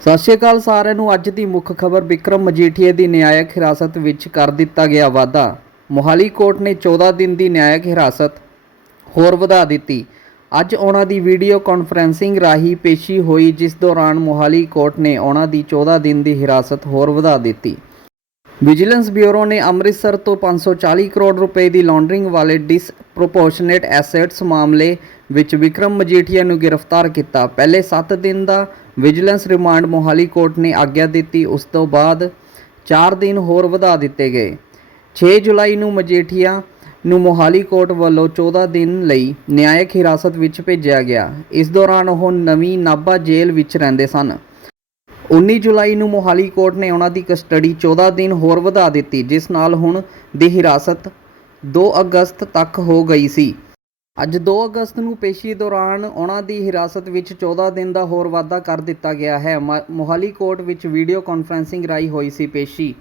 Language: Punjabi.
ਸਤਿ ਸ਼੍ਰੀ ਅਕਾਲ ਸਾਰਿਆਂ ਨੂੰ। ਅੱਜ ਦੀ ਮੁੱਖ ਖਬਰ ਵਿਕਰਮ ਮਜੀਠੀਆ ਦੀ ਨਿਆਇਕ ਹਿਰਾਸਤ ਵਿੱਚ ਕਰ ਦਿੱਤਾ ਗਿਆ ਵਾਅਦਾ। ਮੋਹਾਲੀ ਕੋਰਟ ਨੇ 14 ਦਿਨ ਦੀ ਨਿਆਇਕ ਹਿਰਾਸਤ ਹੋਰ ਵਧਾ ਦਿੱਤੀ। ਅੱਜ ਉਹਨਾਂ ਦੀ ਵੀਡੀਓ ਕਾਨਫਰੈਂਸਿੰਗ ਰਾਹੀਂ ਪੇਸ਼ੀ ਹੋਈ, ਜਿਸ ਦੌਰਾਨ ਮੋਹਾਲੀ ਕੋਰਟ ਨੇ ਉਹਨਾਂ ਦੀ 14 ਦਿਨ ਦੀ ਹਿਰਾਸਤ ਹੋਰ ਵਧਾ ਦਿੱਤੀ। ਵਿਜੀਲੈਂਸ ਬਿਊਰੋ ਨੇ ਅੰਮ੍ਰਿਤਸਰ ਤੋਂ 540 ਕਰੋੜ ਰੁਪਏ ਦੀ ਲਾਂਡਰਿੰਗ ਵਾਲੇ ਡਿਸਪ੍ਰੋਪੋਰਸ਼ਨੇਟ ਐਸੈਟਸ ਮਾਮਲੇ ਵਿੱਚ ਵਿਕਰਮ ਮਜੀਠੀਆ ਨੂੰ ਗ੍ਰਿਫਤਾਰ ਕੀਤਾ। ਪਹਿਲੇ 7 ਦਿਨ ਦਾ ਵਿਜੀਲੈਂਸ ਰਿਮਾਂਡ ਮੋਹਾਲੀ ਕੋਰਟ ਨੇ ਆਗਿਆ ਦਿੱਤੀ। ਉਸ ਤੋਂ ਬਾਅਦ 4 ਦਿਨ ਹੋਰ ਵਧਾ ਦਿੱਤੇ ਗਏ। 6 ਜੁਲਾਈ ਨੂੰ ਮਜੀਠੀਆ ਨੂੰ ਮੋਹਾਲੀ ਕੋਰਟ ਵੱਲੋਂ 14 ਦਿਨ ਲਈ ਨਿਆਇਕ ਹਿਰਾਸਤ ਵਿੱਚ ਭੇਜਿਆ ਗਿਆ। ਇਸ ਦੌਰਾਨ ਉਹ ਨਵੀਂ ਨਾਭਾ ਜੇਲ੍ਹ ਵਿੱਚ ਰਹਿੰਦੇ ਸਨ। 19 ਜੁਲਾਈ ਨੂੰ ਮੋਹਾਲੀ ਕੋਰਟ ਨੇ ਉਹਨਾਂ ਦੀ ਕਸਟਡੀ 14 ਦਿਨ ਹੋਰ ਵਧਾ ਦਿੱਤੀ, ਜਿਸ ਨਾਲ ਹੁਣ ਦੀ ਹਿਰਾਸਤ 2 ਅਗਸਤ ਤੱਕ ਹੋ ਗਈ ਸੀ। ਅੱਜ 2 ਅਗਸਤ ਨੂੰ ਪੇਸ਼ੀ ਦੌਰਾਨ ਉਹਨਾਂ ਦੀ ਹਿਰਾਸਤ ਵਿੱਚ 14 ਦਿਨ ਦਾ ਹੋਰ ਵਾਧਾ ਕਰ ਦਿੱਤਾ ਗਿਆ ਹੈ। ਮੋਹਾਲੀ ਕੋਰਟ ਵਿੱਚ ਵੀਡੀਓ ਕਾਨਫਰੈਂਸਿੰਗ ਰਾਹੀਂ ਹੋਈ ਸੀ ਪੇਸ਼ੀ।